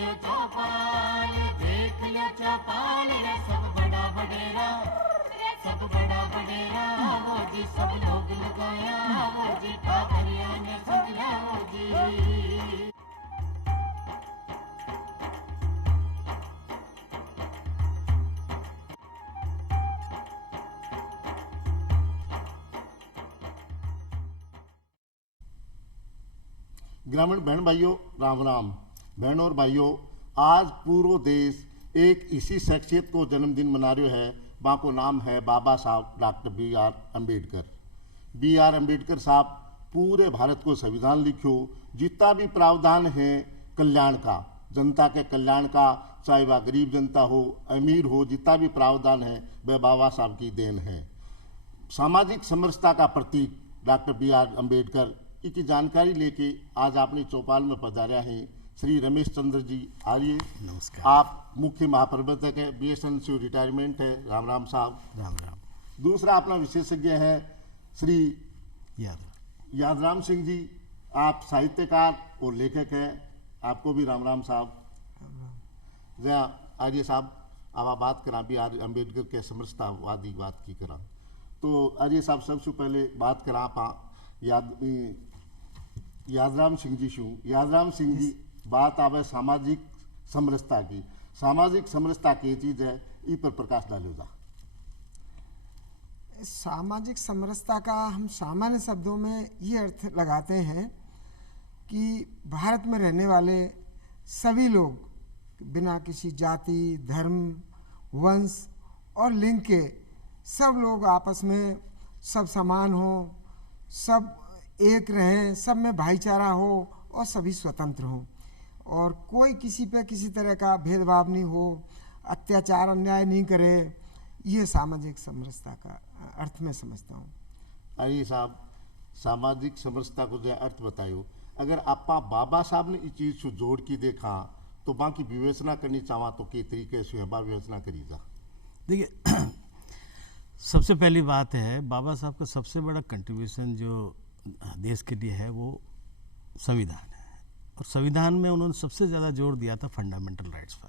लियो चौपाल, देख लियो चौपाल रे सब बड़ा बडेरा, सब बड़ा बडेरा वो जी सब लोग लगाया वो जी पाखरिया ने समझा वो जी। ग्रामीण बहन भाइयों राम राम। बहनों और भाइयों, आज पूरा देश एक इसी शख्सियत को जन्मदिन मना रहे है, बाको नाम है Babasaheb doctor B R Ambedkar. B R Ambedkar Saheb पूरे भारत को संविधान लिखो, जितना भी प्रावधान है कल्याण का, जनता के कल्याण का, चाहे वह गरीब जनता हो अमीर हो, जितना भी प्रावधान है वह बाबा साहब की देन है। सामाजिक समरसता का प्रतीक डॉक्टर बी आर अम्बेडकर की जानकारी लेके आज आपने चौपाल में पधारा है श्री रमेश चंद्र जी। आइए। नमस्कार। आप मुख्य महाप्रबंधक है, BSNC रिटायरमेंट है। राम राम साहब। राम राम। दूसरा अपना विशेषज्ञ है श्री यादराम सिंह जी, आप साहित्यकार और लेखक हैं, आपको भी राम राम साहब। जया आर्य साहब, अब आप बात करा बी आर अम्बेडकर के समरसतावादी बात की करा, तो आर्य साहब सबसे पहले बात करा आप यादराम सिंह जी शू। यादराम सिंह जी, बात आवे सामाजिक समरसता की। सामाजिक समरसता की चीज है, ई पर प्रकाश डालो जा। सामाजिक समरसता का हम सामान्य शब्दों में ये अर्थ लगाते हैं कि भारत में रहने वाले सभी लोग बिना किसी जाति, धर्म, वंश और लिंग के सब लोग आपस में सब समान हो, सब एक रहें, सब में भाईचारा हो और सभी स्वतंत्र हों, और कोई किसी पे किसी तरह का भेदभाव नहीं हो, अत्याचार अन्याय नहीं करे। ये सामाजिक समरसता का अर्थ में समझता हूँ। अरे साहब, सामाजिक समरसता को जो अर्थ बतायो, अगर आपा बाबा साहब ने इस चीज को जोड़ के देखा तो बाकी विवेचना करनी चाहा तो के तरीके से विवेचना करी जा। देखिए, सबसे पहली बात है, बाबा साहब का सबसे बड़ा कंट्रीब्यूशन जो देश के लिए है वो संविधान है, और संविधान में उन्होंने सबसे ज़्यादा जोर दिया था फंडामेंटल राइट्स पर।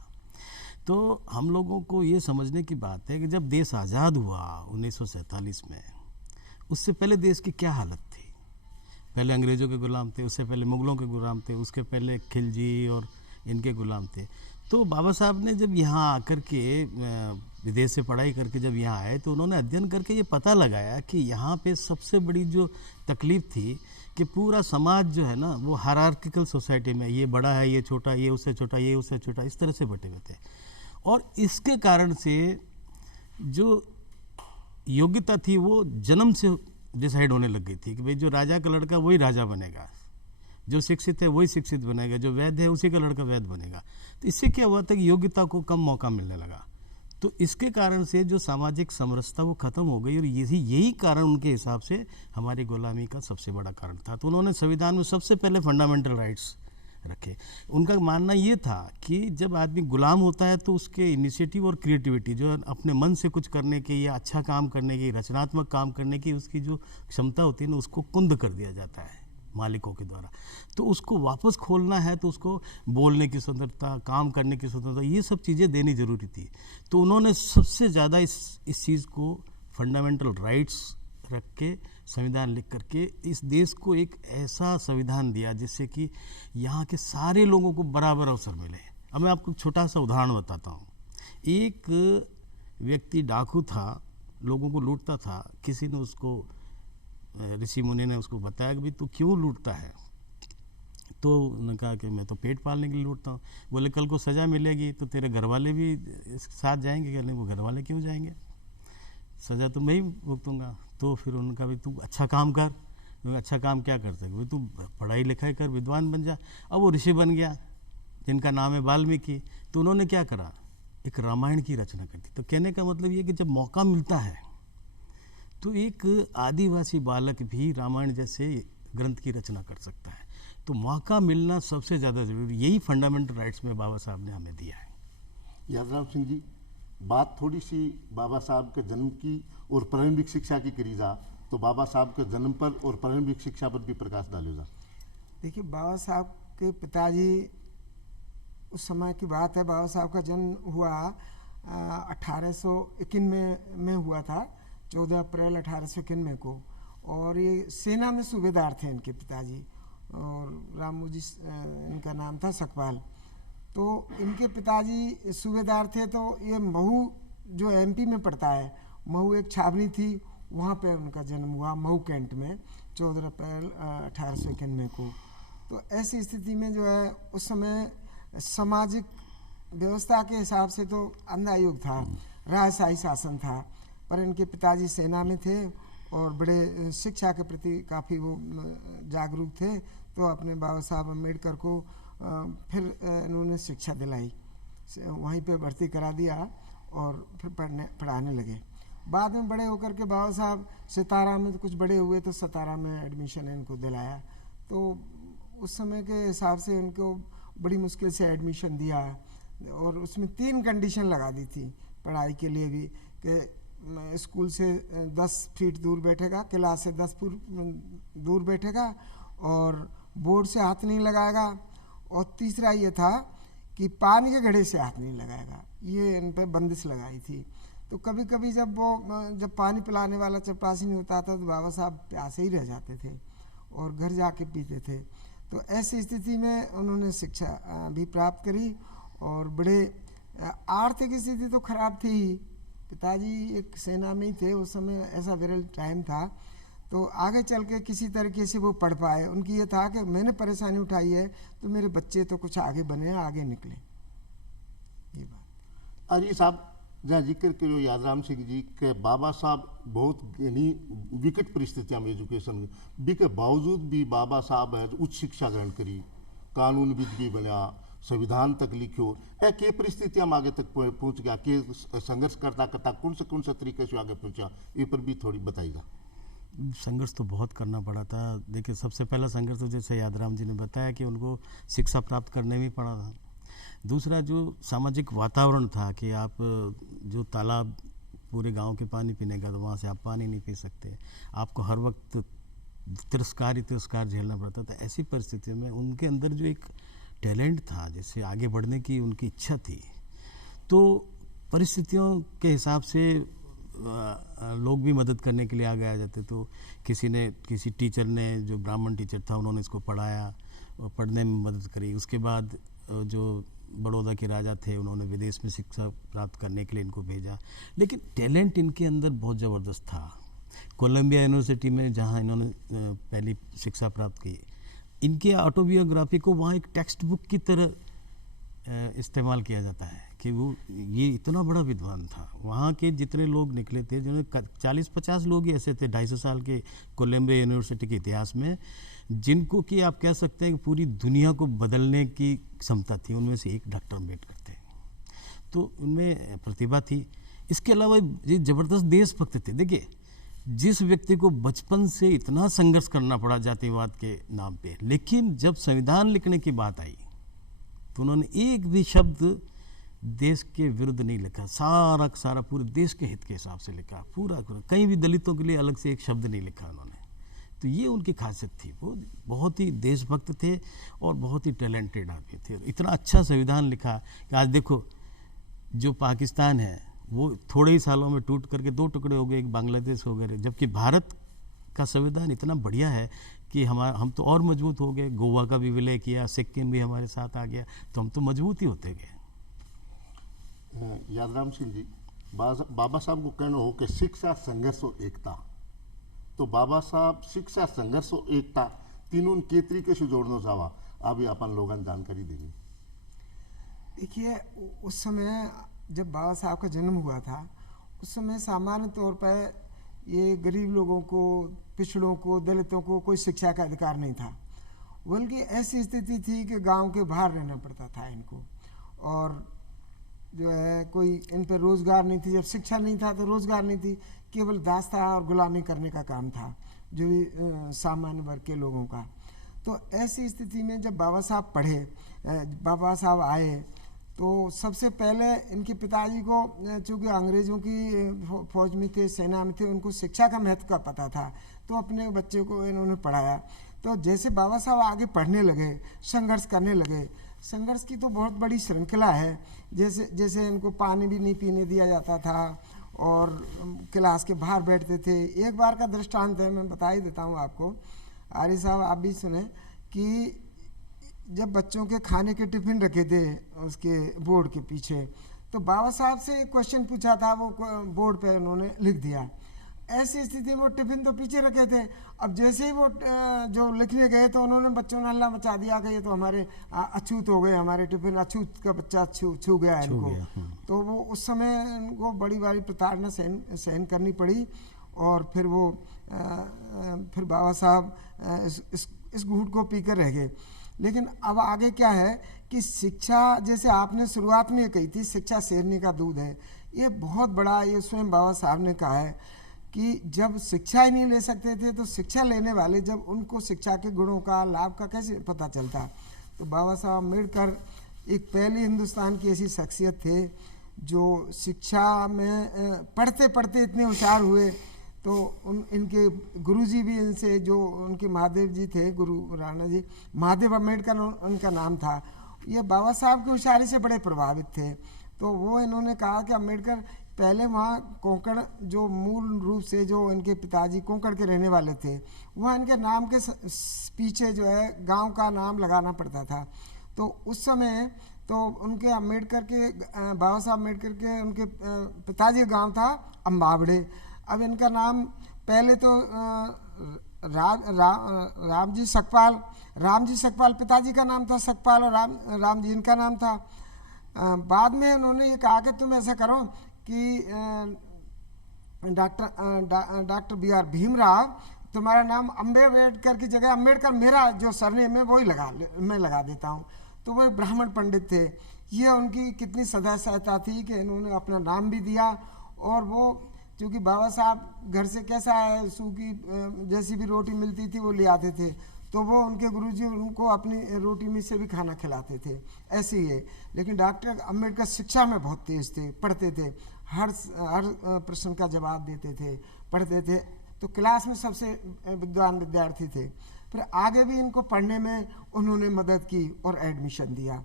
तो हम लोगों को ये समझने की बात है कि जब देश आज़ाद हुआ 1947 में, उससे पहले देश की क्या हालत थी। पहले अंग्रेज़ों के गुलाम थे, उससे पहले मुग़लों के गुलाम थे, उसके पहले खिलजी और इनके गुलाम थे। तो बाबा साहब ने जब यहाँ आकर के विदेश से पढ़ाई करके जब यहाँ आए, तो उन्होंने अध्ययन करके ये पता लगाया कि यहाँ पे सबसे बड़ी जो तकलीफ़ थी कि पूरा समाज जो है ना वो हायरार्किकल सोसाइटी में, ये बड़ा है, ये छोटा, ये उससे छोटा, ये उससे छोटा, इस तरह से बटे हुए थे। और इसके कारण से जो योग्यता थी वो जन्म से डिसाइड होने लग गई थी कि भाई जो राजा का लड़का वही राजा बनेगा, जो शिक्षित है वही शिक्षित बनेगा, जो वैद्य है उसी का लड़का वैद्य बनेगा। तो इससे क्या हुआ था कि योग्यता को कम मौका मिलने लगा। तो इसके कारण से जो सामाजिक समरसता वो ख़त्म हो गई, और यही कारण उनके हिसाब से हमारी गुलामी का सबसे बड़ा कारण था। तो उन्होंने संविधान में सबसे पहले फंडामेंटल राइट्स रखे। उनका मानना ये था कि जब आदमी गुलाम होता है तो उसके इनिशिएटिव और क्रिएटिविटी, जो अपने मन से कुछ करने की या अच्छा काम करने की, रचनात्मक काम करने की उसकी जो क्षमता होती है ना, उसको कुंद कर दिया जाता है मालिकों के द्वारा। तो उसको वापस खोलना है तो उसको बोलने की स्वतंत्रता, काम करने की स्वतंत्रता, ये सब चीज़ें देनी ज़रूरी थी। तो उन्होंने सबसे ज़्यादा इस चीज़ को फंडामेंटल राइट्स रख के, संविधान लिख करके इस देश को एक ऐसा संविधान दिया जिससे कि यहाँ के सारे लोगों को बराबर अवसर मिले। अब मैं आपको छोटा सा उदाहरण बताता हूँ। एक व्यक्ति डाकू था, लोगों को लूटता था। किसी ने उसको, ऋषि मुनि ने उसको बताया कि भाई तू क्यों लूटता है। तो उन्होंने कहा कि मैं तो पेट पालने के लिए लूटता हूँ। बोले कल को सज़ा मिलेगी तो तेरे घर वाले भी साथ जाएंगे। कहने वो घर वाले क्यों जाएंगे, सज़ा तो मैं ही भुगतूंगा। तो फिर उनका भी तू अच्छा काम कर। अच्छा काम क्या कर सके, तू पढ़ाई लिखाई कर, विद्वान बन जा। अब वो ऋषि बन गया जिनका नाम है वाल्मीकि। तो उन्होंने क्या करा, एक रामायण की रचना कर दी। तो कहने का मतलब ये कि जब मौका मिलता है तो एक आदिवासी बालक भी रामायण जैसे ग्रंथ की रचना कर सकता है। तो मौका मिलना सबसे ज़्यादा ज़रूरी, यही फंडामेंटल राइट्स में बाबा साहब ने हमें दिया है। यादराम सिंह जी, बात थोड़ी सी बाबा साहब के जन्म की और प्रारंभिक शिक्षा की करी जा, तो बाबा साहब के जन्म पर और प्रारंभिक शिक्षा पर भी प्रकाश डालो जा। देखिए, बाबा साहब के पिताजी उस समय की बात है, बाबा साहब का जन्म हुआ 1891 में हुआ था, 14 अप्रैल 1891 को। और ये सेना में सूबेदार थे इनके पिताजी, और रामू जी इनका नाम था सकपाल। तो इनके पिताजी सूबेदार थे। तो ये महू जो एमपी में पड़ता है, महू एक छावनी थी, वहाँ पे उनका जन्म हुआ, महू कैंट में 14 अप्रैल 1891 को। तो ऐसी स्थिति में जो है उस समय सामाजिक व्यवस्था के हिसाब से तो अंधा युग था, राजशाही शासन था, पर इनके पिताजी सेना में थे और बड़े शिक्षा के प्रति काफ़ी वो जागरूक थे। तो अपने बाबा साहब अम्बेडकर को फिर इन्होंने शिक्षा दिलाई, वहीं पे भर्ती करा दिया और फिर पढ़ाने लगे। बाद में बड़े होकर के बाबा साहब सितारा में तो कुछ बड़े हुए, तो सितारा में एडमिशन इनको दिलाया। तो उस समय के हिसाब से उनको बड़ी मुश्किल से एडमिशन दिया, और उसमें 3 कंडीशन लगा दी थी पढ़ाई के लिए भी, कि स्कूल से 10 फीट दूर बैठेगा, क्लास से 10 फुट दूर बैठेगा, और बोर्ड से हाथ नहीं लगाएगा, और तीसरा ये था कि पानी के घड़े से हाथ नहीं लगाएगा। ये इन पर बंदिश लगाई थी। तो कभी कभी जब पानी पिलाने वाला चपरासी नहीं होता था, तो बाबा साहब प्यासे ही रह जाते थे और घर जाके पीते थे। तो ऐसी स्थिति में उन्होंने शिक्षा भी प्राप्त करी, और बड़े आर्थिक स्थिति तो खराब थी ही, पिताजी एक सेना में ही थे उस समय, ऐसा विरल टाइम था। तो आगे चल के किसी तरीके से वो पढ़ पाए। उनकी ये था कि मैंने परेशानी उठाई है तो मेरे बच्चे तो कुछ आगे बने, आगे निकले, ये बात। अजी साहब, जहाँ जिक्र करो यादराम सिंह जी के बाबा साहब बहुत यानी विकट परिस्थितियां में एजुकेशन भी के बावजूद भी बाबा साहब है उच्च शिक्षा ग्रहण करी, कानूनविद भी बना, संविधान तक लिखो है। के परिस्थितियां में आगे तक पहुंच गया, के संघर्ष करता करता कौन सा तरीके से आगे पहुंचा, ये पर भी थोड़ी बताइएगा। संघर्ष तो बहुत करना पड़ा था। देखिए, सबसे पहला संघर्ष तो जैसे यादराम जी ने बताया कि उनको शिक्षा प्राप्त करने में पड़ा था। दूसरा जो सामाजिक वातावरण था कि आप जो तालाब पूरे गांव के पानी पीने का, तो वहाँ से आप पानी नहीं पी सकते, आपको हर वक्त तिरस्कार झेलना पड़ता था। ऐसी परिस्थितियों में उनके अंदर जो एक टैलेंट था, जैसे आगे बढ़ने की उनकी इच्छा थी, तो परिस्थितियों के हिसाब से लोग भी मदद करने के लिए आगे आ जाते। तो किसी टीचर ने, जो ब्राह्मण टीचर था, उन्होंने इसको पढ़ाया और पढ़ने में मदद करी। उसके बाद जो बड़ौदा के राजा थे, उन्होंने विदेश में शिक्षा प्राप्त करने के लिए इनको भेजा। लेकिन टैलेंट इनके अंदर बहुत ज़बरदस्त था। कोलंबिया यूनिवर्सिटी में जहाँ इन्होंने पहली शिक्षा प्राप्त की, इनके ऑटोबियोग्राफी को वहाँ एक टेक्स्ट बुक की तरह इस्तेमाल किया जाता है कि वो ये इतना बड़ा विद्वान था। वहाँ के जितने लोग निकले थे, जिन्हें 40-50 लोग ही ऐसे थे 250 साल के कोलंबिया यूनिवर्सिटी के इतिहास में, जिनको कि आप कह सकते हैं कि पूरी दुनिया को बदलने की क्षमता थी। उनमें से एक डॉक्टर अम्बेडकर थे, तो उनमें प्रतिभा थी। इसके अलावा ये ज़बरदस्त देशभक्त थे। देखिए, जिस व्यक्ति को बचपन से इतना संघर्ष करना पड़ा जातिवाद के नाम पे, लेकिन जब संविधान लिखने की बात आई तो उन्होंने एक भी शब्द देश के विरुद्ध नहीं लिखा। सारा का सारा पूरे देश के हित के हिसाब से लिखा, पूरा कहीं भी दलितों के लिए अलग से एक शब्द नहीं लिखा उन्होंने। तो ये उनकी खासियत थी। वो बहुत ही देशभक्त थे और बहुत ही टैलेंटेड आदमी थे। इतना अच्छा संविधान लिखा कि आज देखो, जो पाकिस्तान है वो थोड़े ही सालों में टूट करके 2 टुकड़े हो गए, एक बांग्लादेश हो गए, जबकि भारत का संविधान इतना बढ़िया है कि हम तो और मजबूत हो गए। गोवा का भी विलय किया, सिक्किम भी हमारे साथ आ गया, तो हम तो मजबूत ही होते गए। यादराम सिंह जी, बाबा साहब को कहना हो कि शिक्षा, संघर्ष और एकता, तो बाबा साहब शिक्षा, संघर्ष और एकता तीनों के तरीके से जोड़ना चाहवा, अभी अपन लोगों जानकारी देंगे। देखिए, उस समय जब बाबा साहब का जन्म हुआ था, उस समय सामान्य तौर पर ये गरीब लोगों को, पिछड़ों को, दलितों को कोई शिक्षा का अधिकार नहीं था। बल्कि ऐसी स्थिति थी कि गांव के बाहर रहना पड़ता था इनको, और जो है कोई इन पर रोज़गार नहीं थी। जब शिक्षा नहीं था तो रोज़गार नहीं थी, केवल दास्ता और गुलामी करने का काम था जो भी सामान्य वर्ग के लोगों का। तो ऐसी स्थिति में जब बाबा साहब बाबा साहब आए, तो सबसे पहले इनके पिताजी को, चूँकि अंग्रेज़ों की फौज में थे, सेना में थे, उनको शिक्षा का महत्व का पता था, तो अपने बच्चे को इन्होंने पढ़ाया। तो जैसे बाबा साहब आगे पढ़ने लगे, संघर्ष करने लगे, संघर्ष की तो बहुत बड़ी श्रृंखला है। जैसे जैसे इनको पानी भी नहीं पीने दिया जाता था और क्लास के बाहर बैठते थे। एक बार का दृष्टांत है, मैं बता ही देता हूँ आपको, आर्य साहब आप भी सुने, कि जब बच्चों के खाने के टिफ़िन रखे थे उसके बोर्ड के पीछे, तो बाबा साहब से एक क्वेश्चन पूछा था, वो बोर्ड पे उन्होंने लिख दिया। ऐसी स्थिति में वो टिफ़िन तो पीछे रखे थे, अब जैसे ही वो जो लिखने गए तो उन्होंने बच्चों ने हल्ला मचा दिया कि ये तो हमारे अछूत हो गए, हमारे टिफ़िन अछूत का बच्चा छू गया है इनको। तो वो उस समय उनको बड़ी बड़ी प्रताड़ना सहन करनी पड़ी और फिर वो फिर बाबा साहब इस घूंट को पीकर रह गए। लेकिन अब आगे क्या है कि शिक्षा, जैसे आपने शुरुआत में कही थी, शिक्षा शेरनी का दूध है, ये बहुत बड़ा, ये स्वयं बाबा साहब ने कहा है कि जब शिक्षा ही नहीं ले सकते थे तो शिक्षा लेने वाले, जब उनको शिक्षा के गुणों का, लाभ का कैसे पता चलता। तो बाबा साहब अम्बेडकर एक पहले हिंदुस्तान की ऐसी शख्सियत थे जो शिक्षा में पढ़ते पढ़ते इतने होशियार हुए। तो इनके गुरुजी भी इनसे, जो उनके महादेव जी थे, गुरु राणा जी, महादेव अम्बेडकर उनका नाम था, ये बाबा साहब की होशियारी से बड़े प्रभावित थे। तो वो इन्होंने कहा कि अम्बेडकर पहले वहाँ कोंकण, जो मूल रूप से जो इनके पिताजी कोंकण के रहने वाले थे, वहाँ इनके नाम के पीछे जो है गांव का नाम लगाना पड़ता था। तो उस समय तो उनके अम्बेडकर के, बाबा साहब अम्बेडकर के, उनके पिताजी का गाँव था अम्बावड़े। अब इनका नाम पहले तो रामजी सकपाल पिताजी का नाम था, सकपाल, और राम जी इनका नाम था। बाद में उन्होंने ये कहा कि तुम ऐसा करो कि डॉक्टर B.R. भीमराव, तुम्हारा नाम अम्बेडकर की जगह अम्बेडकर, मेरा जो सरनेम है वही मैं लगा देता हूँ। तो वो ब्राह्मण पंडित थे। ये उनकी कितनी सहायता थी कि इन्होंने अपना नाम भी दिया। और वो क्योंकि बाबा साहब घर से कैसा है, सूखी जैसी भी रोटी मिलती थी वो ले आते थे, तो वो उनके गुरुजी उनको अपनी रोटी में से भी खाना खिलाते थे, ऐसे ही है। लेकिन डॉक्टर अम्बेडकर शिक्षा में बहुत तेज थे, पढ़ते थे, हर प्रश्न का जवाब देते थे, पढ़ते थे, तो क्लास में सबसे विद्वान विद्यार्थी थे। फिर आगे भी इनको पढ़ने में उन्होंने मदद की और एडमिशन दिया।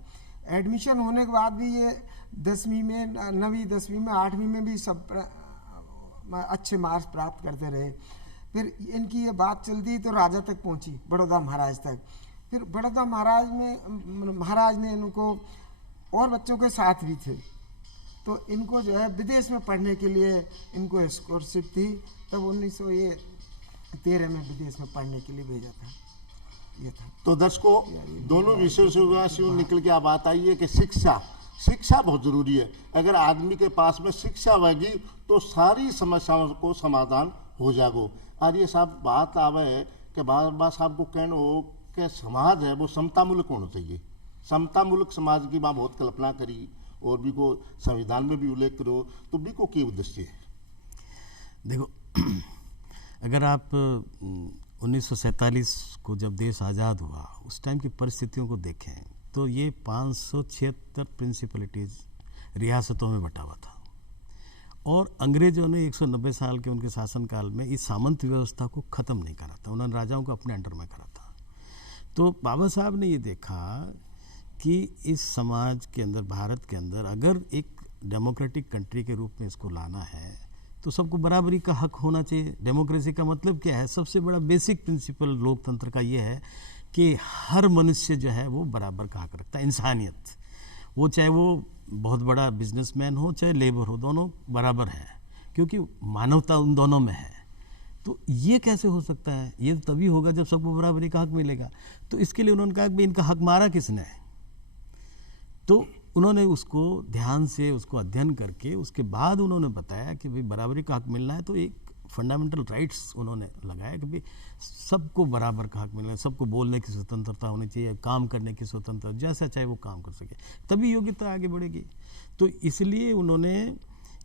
एडमिशन होने के बाद भी ये 10वीं में, 9वीं 10वीं में, 8वीं में भी सब अच्छे मार्क्स प्राप्त करते रहे। फिर इनकी ये बात चलती तो राजा तक पहुंची, बड़ौदा महाराज तक। फिर बड़ौदा महाराज ने इनको, और बच्चों के साथ भी थे, तो इनको जो है विदेश में पढ़ने के लिए इनको स्कॉलरशिप थी। तब 1913 में विदेश में पढ़ने के लिए भेजा था। ये था। तो दर्शकों, दोनों विषयों से निकल के अब आता है कि शिक्षा बहुत ज़रूरी है। अगर आदमी के पास में शिक्षा होगी तो सारी समस्याओं को समाधान हो जाएगो। आर्य साहब, बात आवे है कि बाबा साहब को कहना हो कि समाज है वो समतामूलक होना चाहिए। समतामूलक समाज की वहाँ बहुत कल्पना करी और भी को संविधान में भी उल्लेख करो, तो भी को क्या उद्देश्य है? देखो, अगर आप 1947 को जब देश आज़ाद हुआ, उस टाइम की परिस्थितियों को देखें तो ये 576 प्रिंसिपलिटीज़ रियासतों में बटा हुआ था और अंग्रेज़ों ने 190 साल के उनके शासनकाल में इस सामंत व्यवस्था को ख़त्म नहीं करा था, उन्होंने राजाओं को अपने अंडर में करा था। तो बाबा साहब ने ये देखा कि इस समाज के अंदर, भारत के अंदर, अगर एक डेमोक्रेटिक कंट्री के रूप में इसको लाना है तो सबको बराबरी का हक होना चाहिए। डेमोक्रेसी का मतलब क्या है? सबसे बड़ा बेसिक प्रिंसिपल लोकतंत्र का ये है कि हर मनुष्य जो है वो बराबर का हक रखता है, इंसानियत। वो चाहे वो बहुत बड़ा बिजनेसमैन हो चाहे लेबर हो, दोनों बराबर हैं क्योंकि मानवता उन दोनों में है। तो ये कैसे हो सकता है? ये तभी होगा जब सबको बराबरी का हक मिलेगा। तो इसके लिए उन्होंने कहा कि इनका हक मारा किसने है? तो उन्होंने उसको ध्यान से उसको अध्ययन करके उसके बाद उन्होंने बताया कि भाई बराबरी का हक मिलना है तो एक फंडामेंटल राइट्स उन्होंने लगाया कि भाई सबको बराबर का हक मिलना है, सबको बोलने की स्वतंत्रता होनी चाहिए, काम करने की स्वतंत्रता, जैसा चाहे वो काम कर सके, तभी योग्यता आगे बढ़ेगी। तो इसलिए उन्होंने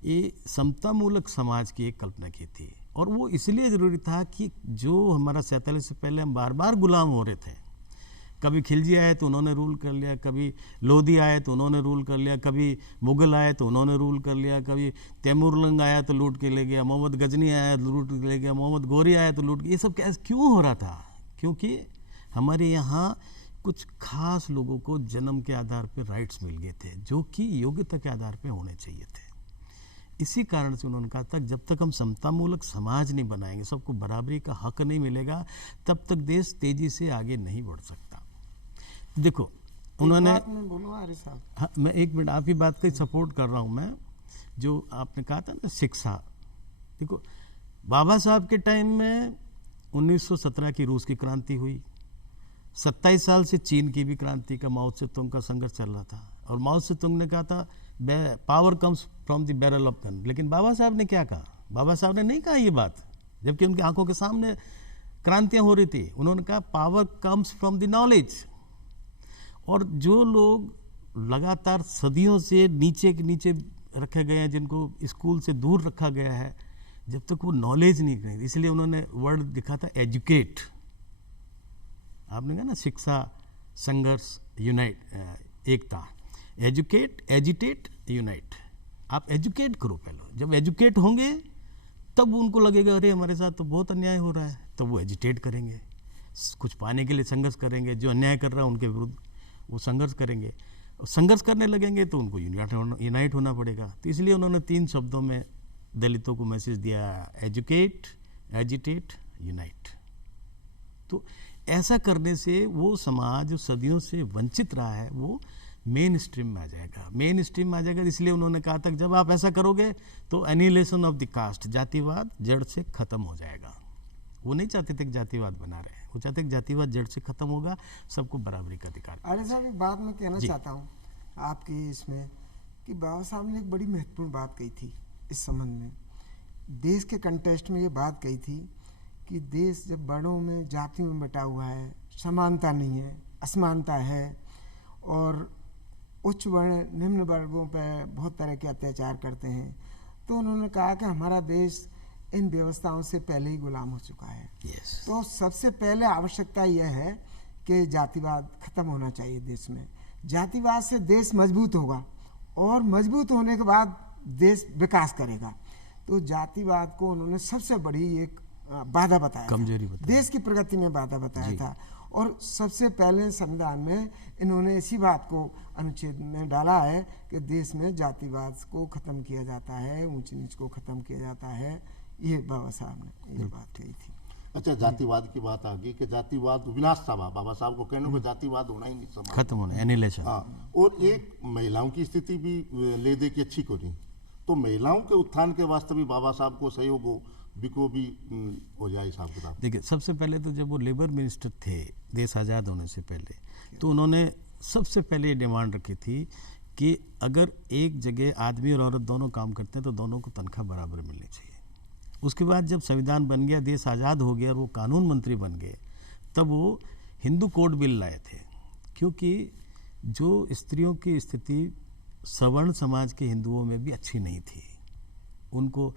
ये समतामूलक समाज की एक कल्पना की थी और वो इसलिए ज़रूरी था कि जो हमारा 47 से पहले हम बार बार गुलाम हो रहे थे। कभी खिलजी आए तो उन्होंने रूल कर लिया, कभी लोधी आए तो उन्होंने रूल कर लिया, कभी मुग़ल आए तो उन्होंने रूल कर लिया, कभी तैमूरलंग आया तो लूट के ले गया, मोहम्मद गजनी आया तो लूट के ले गया, मोहम्मद गोरी आया तो लूट के। ये सब कैसे क्यों हो रहा था? क्योंकि हमारे यहाँ कुछ खास लोगों को जन्म के आधार पर राइट्स मिल गए थे जो कि योग्यता के आधार पर होने चाहिए थे। इसी कारण से उन्होंने कहा था जब तक हम समतामूलक समाज नहीं बनाएंगे, सबको बराबरी का हक नहीं मिलेगा, तब तक देश तेजी से आगे नहीं बढ़ सकता। देखो उन्होंने, हाँ मैं एक मिनट आपकी बात का सपोर्ट कर रहा हूँ मैं, जो आपने कहा था ना शिक्षा, देखो बाबा साहब के टाइम में 1917 की रूस की क्रांति हुई, 27 साल से चीन की भी क्रांति का माओ से तुंग का संघर्ष चल रहा था, और माओ से तुंग ने कहा था power comes from the barrel of gun. लेकिन बाबा साहब ने क्या कहा? बाबा साहब ने नहीं कहा ये बात, जबकि उनकी आंखों के सामने क्रांतियां हो रही थी। उन्होंने कहा power comes from the knowledge. और जो लोग लगातार सदियों से नीचे के नीचे रखे गए हैं, जिनको स्कूल से दूर रखा गया है, जब तक वो नॉलेज नहीं करेंगे, इसलिए उन्होंने वर्ड लिखा था एजुकेट। आपने कहा ना शिक्षा, संघर्ष, यूनाइट, एकता, एजुकेट, एजिटेट, यूनाइट। आप एजुकेट करो पहले, जब एजुकेट होंगे तब उनको लगेगा अरे हमारे साथ तो बहुत अन्याय हो रहा है, तो वो एजिटेट करेंगे, कुछ पाने के लिए संघर्ष करेंगे, जो अन्याय कर रहा है उनके विरुद्ध वो संघर्ष करेंगे, और संघर्ष करने लगेंगे तो उनको यूनाइट होना पड़ेगा। तो इसलिए उन्होंने 3 शब्दों में दलितों को मैसेज दिया, एजुकेट, एजिटेट, यूनाइट। तो ऐसा करने से वो समाज जो सदियों से वंचित रहा है वो मेन स्ट्रीम में आ जाएगा, मेन स्ट्रीम में आ जाएगा। इसलिए उन्होंने कहा था जब आप ऐसा करोगे तो एनिहिलेशन ऑफ द कास्ट, जातिवाद जड़ से खत्म हो जाएगा। वो नहीं चाहते थे कि जातिवाद बना रहे, वो चाहते कि जातिवाद जड़ से खत्म होगा, सबको बराबरी का अधिकार। अरे साहब एक बात मैं कहना चाहता हूँ आपकी इसमें, कि बाबा साहब ने एक बड़ी महत्वपूर्ण बात कही थी इस संबंध में, देश के कंटेस्ट में ये बात कही थी कि देश जब वर्णों में, जातियों में बटा हुआ है, समानता नहीं है, असमानता है, और उच्च वर्ण निम्न वर्गों पर बहुत तरह के अत्याचार करते हैं, तो उन्होंने कहा कि हमारा देश इन व्यवस्थाओं से पहले ही गुलाम हो चुका है। तो सबसे पहले आवश्यकता यह है कि जातिवाद खत्म होना चाहिए देश में। जातिवाद से देश मजबूत होगा, और मजबूत होने के बाद देश विकास करेगा। तो जातिवाद को उन्होंने सबसे बड़ी एक बाधा बताया, कमजोरी बताया, देश की प्रगति में बाधा बताया था। और सबसे पहले संविधान में इन्होंने इसी बात को अनुच्छेद में डाला है कि देश में जातिवाद को ख़त्म किया जाता है, ऊंच नीच को ख़त्म किया जाता है। ये बाबा साहब ने ये बात कही थी। अच्छा, जातिवाद की बात आ गई कि जातिवाद विनाश था, बाबा साहब को कहने को जातिवाद होना ही नहीं, समाज खत्म होना, एनिहिलेशन। हाँ, और एक महिलाओं की स्थिति भी ले दे की अच्छी को नहीं, तो महिलाओं के उत्थान के वास्ते भी बाबा साहब को सहयोग को भी हो जाए हिसाब किताब। देखिए सबसे पहले तो जब वो लेबर मिनिस्टर थे देश आज़ाद होने से पहले, तो उन्होंने सबसे पहले ये डिमांड रखी थी कि अगर एक जगह आदमी और औरत दोनों काम करते हैं तो दोनों को तनख्वाह बराबर मिलनी चाहिए। उसके बाद जब संविधान बन गया, देश आज़ाद हो गया और वो कानून मंत्री बन गए, तब वो हिंदू कोड बिल लाए थे, क्योंकि जो स्त्रियों की स्थिति सवर्ण समाज के हिंदुओं में भी अच्छी नहीं थी। उनको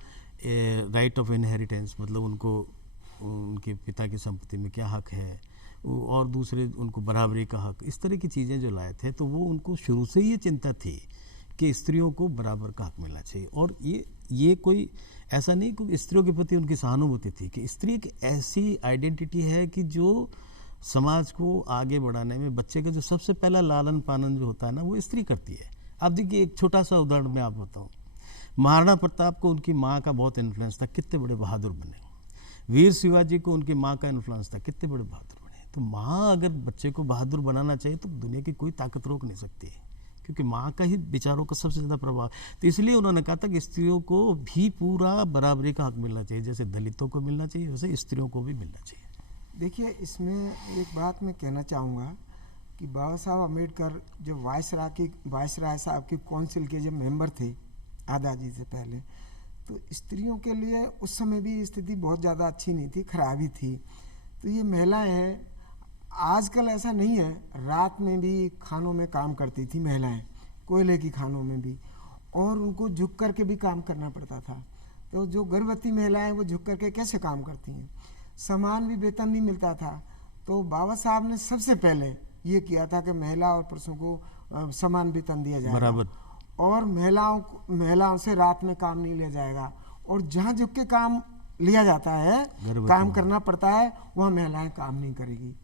राइट ऑफ इनहेरिटेंस, मतलब उनको उनके पिता की संपत्ति में क्या हक है, और दूसरे उनको बराबरी का हक, इस तरह की चीज़ें जो लाए थे, तो वो उनको शुरू से ही ये चिंता थी कि स्त्रियों को बराबर का हक मिलना चाहिए। और ये कोई ऐसा नहीं कि स्त्रियों के प्रति उनकी सहानुभूति थी, कि स्त्री एक ऐसी आइडेंटिटी है कि जो समाज को आगे बढ़ाने में, बच्चे का जो सबसे पहला लालन पालन जो होता है ना, वो स्त्री करती है। आप देखिए एक छोटा सा उदाहरण मैं आप बताऊँ, महाराणा प्रताप को उनकी माँ का बहुत इन्फ्लुएंस था, कितने बड़े बहादुर बने। वीर शिवाजी को उनकी माँ का इन्फ्लुएंस था, कितने बड़े बहादुर बने। तो माँ अगर बच्चे को बहादुर बनाना चाहिए तो दुनिया की कोई ताकत रोक नहीं सकती, क्योंकि माँ का ही विचारों का सबसे ज़्यादा प्रभाव। तो इसलिए उन्होंने कहा था कि स्त्रियों को भी पूरा बराबरी का हक मिलना चाहिए, जैसे दलितों को मिलना चाहिए वैसे स्त्रियों को भी मिलना चाहिए। देखिए इसमें एक बात मैं कहना चाहूँगा कि बाबा साहब अम्बेडकर जो वायसराय साहब की काउंसिल के जो मेंबर थे आज़ादी से पहले, तो स्त्रियों के लिए उस समय भी स्थिति बहुत ज़्यादा अच्छी नहीं थी, खराब ही थी। तो ये महिलाएं हैं, आजकल ऐसा नहीं है, रात में भी खानों में काम करती थी महिलाएं, कोयले की खानों में भी, और उनको झुक कर के भी काम करना पड़ता था। तो जो गर्भवती महिलाएं वो झुक कर के कैसे काम करती हैं, समान भी वेतन नहीं मिलता था। तो बाबा साहब ने सबसे पहले ये किया था कि महिला और पुरुषों को समान वेतन दिया जाएगा बराबर, और महिलाओं से रात में काम नहीं लिया जाएगा, और जहाँ झुक के काम लिया जाता है, काम करना पड़ता है, वहाँ महिलाएं काम नहीं करेगी।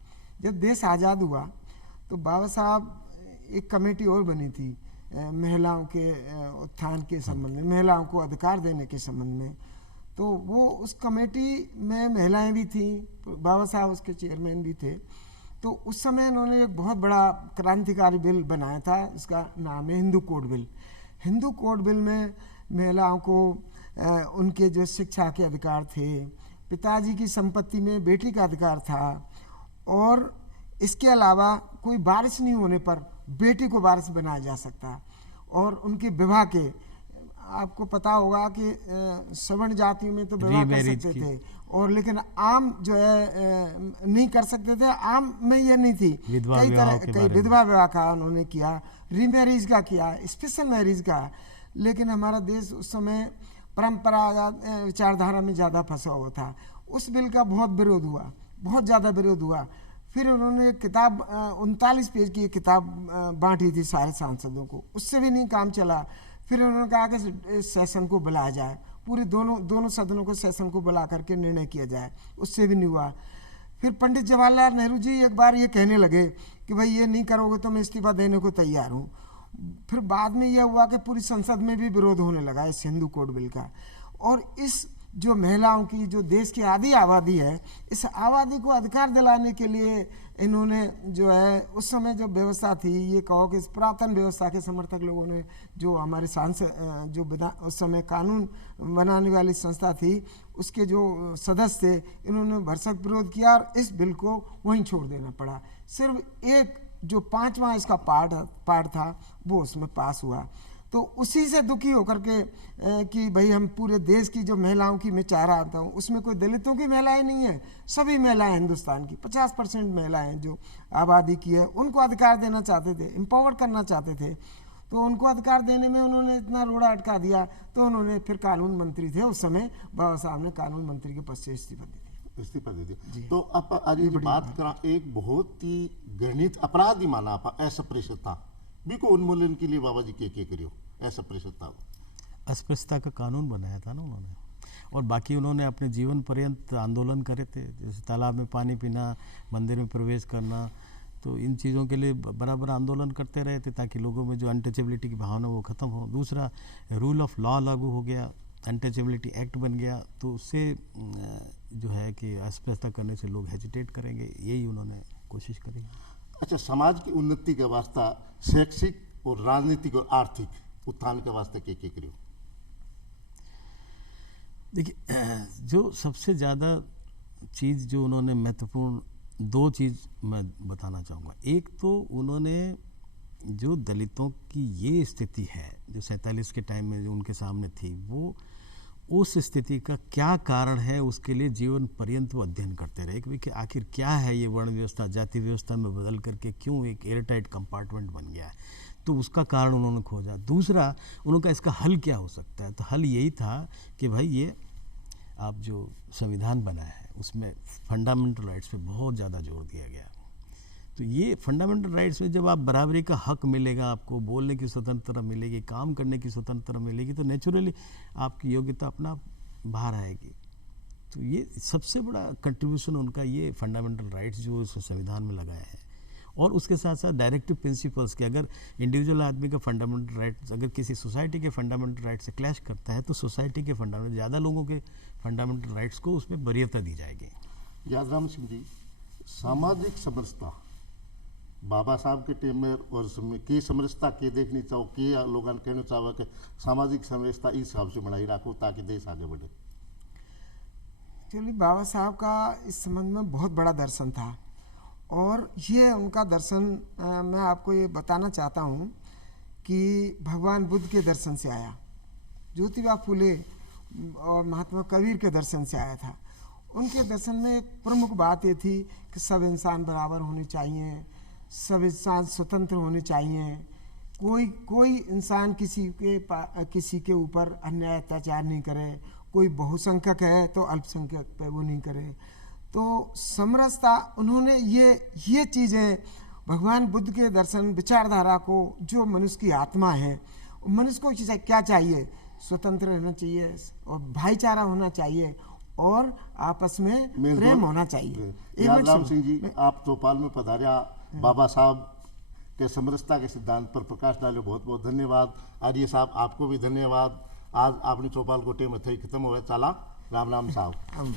जब देश आज़ाद हुआ तो बाबा साहब एक कमेटी और बनी थी महिलाओं के उत्थान के संबंध में, महिलाओं को अधिकार देने के संबंध में। तो वो उस कमेटी में महिलाएं भी थीं, बाबा साहब उसके चेयरमैन भी थे। तो उस समय इन्होंने एक बहुत बड़ा क्रांतिकारी बिल बनाया था, इसका नाम है Hindu code bill. Hindu code bill में महिलाओं को उनके जो शिक्षा के अधिकार थे, पिताजी की संपत्ति में बेटी का अधिकार था, और इसके अलावा कोई वारिस नहीं होने पर बेटी को वारिस बनाया जा सकता, और उनके विवाह के, आपको पता होगा कि सवर्ण जातियों में तो विवाह कर सकते थे, और लेकिन आम जो है नहीं कर सकते थे। आम में ये नहीं थी, कई विधवा विवाह का उन्होंने किया, रीमैरिज का किया, स्पेशल मैरिज का। लेकिन हमारा देश उस समय परंपरागत विचारधारा में ज़्यादा फंसा हुआ था। उस बिल का बहुत विरोध हुआ, बहुत ज़्यादा विरोध हुआ। फिर उन्होंने किताब 39 पेज की एक किताब बांटी थी सारे सांसदों को, उससे भी नहीं काम चला। फिर उन्होंने कहा कि इस सेशन को बुलाया जाए, पूरे दोनों सदनों को सेशन को बुला करके निर्णय किया जाए, उससे भी नहीं हुआ। फिर पंडित जवाहरलाल नेहरू जी एक बार ये कहने लगे कि भाई ये नहीं करोगे तो मैं इस्तीफा देने को तैयार हूँ। फिर बाद में यह हुआ कि पूरी संसद में भी विरोध होने लगा इस हिंदू कोड बिल का। और इस जो महिलाओं की, जो देश की आधी आबादी है, इस आबादी को अधिकार दिलाने के लिए इन्होंने जो है उस समय जो व्यवस्था थी, ये कहो कि इस पुरातन व्यवस्था के समर्थक लोगों ने, जो हमारे सांसद जो उस समय कानून बनाने वाली संस्था थी, उसके जो सदस्य थे, इन्होंने भरसक विरोध किया और इस बिल को वहीं छोड़ देना पड़ा। सिर्फ एक जो 5वां इसका पार्ट था वो उसमें पास हुआ। तो उसी से दुखी होकर के कि भाई हम पूरे देश की जो महिलाओं की मैं चाह रहा था, उसमें कोई दलितों की महिलाएं नहीं है, सभी महिलाएं हिंदुस्तान की 50% महिलाएं जो आबादी की है, उनको अधिकार देना चाहते थे, एम्पावर करना चाहते थे। तो उनको अधिकार देने में उन्होंने इतना रोड़ा अटका दिया। तो उन्होंने फिर कानून मंत्री थे उस समय, बाबा साहब ने कानून मंत्री के पद से इस्तीफा दे दिया। तो आप आज बात करा एक बहुत ही घृणित अपराधी माना आप अस्पृश्यता बिको उन्मूलन के लिए बाबा जी के करियो अस्पृश्यता का कानून बनाया था ना उन्होंने, और बाकी उन्होंने अपने जीवन पर्यंत आंदोलन करे थे, जैसे तालाब में पानी पीना, मंदिर में प्रवेश करना। तो इन चीज़ों के लिए बराबर आंदोलन करते रहे थे ताकि लोगों में जो अनटचेबिलिटी की भावना वो ख़त्म हो। दूसरा, रूल ऑफ लॉ लागू हो गया, अनटचेबिलिटी एक्ट बन गया, तो उससे जो है कि अस्पृश्यता करने से लोग हेजिटेट करेंगे, यही उन्होंने कोशिश करी। अच्छा, समाज की उन्नति के वास्ता शैक्षिक और राजनीतिक और आर्थिक उत्थान के वास्ते के करियो? देखिए, जो सबसे ज़्यादा चीज़ जो उन्होंने महत्वपूर्ण, 2 चीज़ मैं बताना चाहूँगा। एक तो उन्होंने जो दलितों की ये स्थिति है जो 47 के टाइम में जो उनके सामने थी, वो उस स्थिति का क्या कारण है उसके लिए जीवन पर्यंत वो अध्ययन करते रहे कि आखिर क्या है ये वर्ण व्यवस्था जाति व्यवस्था में बदल करके क्यों एक एयरटाइट कंपार्टमेंट बन गया है। तो उसका कारण उन्होंने खोजा। दूसरा, उनका इसका हल क्या हो सकता है, तो हल यही था कि भाई ये आप जो संविधान बना है उसमें फंडामेंटल राइट्स पे बहुत ज़्यादा जोर दिया गया। तो ये फंडामेंटल राइट्स में जब आप बराबरी का हक मिलेगा, आपको बोलने की स्वतंत्रता मिलेगी, काम करने की स्वतंत्रता मिलेगी, तो नेचुरली आपकी योग्यता अपना बाहर आएगी। तो ये सबसे बड़ा कंट्रीब्यूशन उनका ये फंडामेंटल राइट्स जो इस संविधान में लगाया है। और उसके साथ साथ डायरेक्टिव प्रिंसिपल्स के, अगर इंडिविजुअल आदमी का फंडामेंटल राइट्स अगर किसी सोसाइटी के फंडामेंटल राइट से क्लैश करता है, तो सोसाइटी के फंडामेंटल, ज़्यादा लोगों के फंडामेंटल राइट्स को उसमें वरीयता दी जाएगी। यादराम सिंह जी, सामाजिक समरसता बाबा साहब के टेम में और की समरसता के देखनी चाहो, के लोगों कहना चाहो कि सामाजिक समरसता इस हिसाब से बनाई रखो ताकि देश आगे बढ़े? चलिए, बाबा साहब का इस संबंध में बहुत बड़ा दर्शन था, और ये उनका दर्शन मैं आपको ये बताना चाहता हूँ कि भगवान बुद्ध के दर्शन से आया, ज्योतिबा फूले और महात्मा कबीर के दर्शन से आया था। उनके दर्शन में एक प्रमुख बात ये थी कि सब इंसान बराबर होने चाहिए, सब इंसान स्वतंत्र होने चाहिए, कोई इंसान किसी के ऊपर अन्याय अत्याचार नहीं करे, कोई बहुसंख्यक है तो अल्पसंख्यक पे वो नहीं करे। तो समरसता, उन्होंने ये चीज़ें भगवान बुद्ध के दर्शन विचारधारा को, जो मनुष्य की आत्मा है, मनुष्य को क्या चाहिए, स्वतंत्र रहना चाहिए और भाईचारा होना चाहिए और आपस में प्रेम होना चाहिए। यादराम सिंह जी, आप चौपाल में पधारिया, बाबा साहब के समरसता के सिद्धांत पर प्रकाश डालो। बहुत बहुत धन्यवाद। आर्य साहब आपको भी धन्यवाद। आज अपनी चौपाल को टेम थे खत्म हुआ चला। राम राम साहब।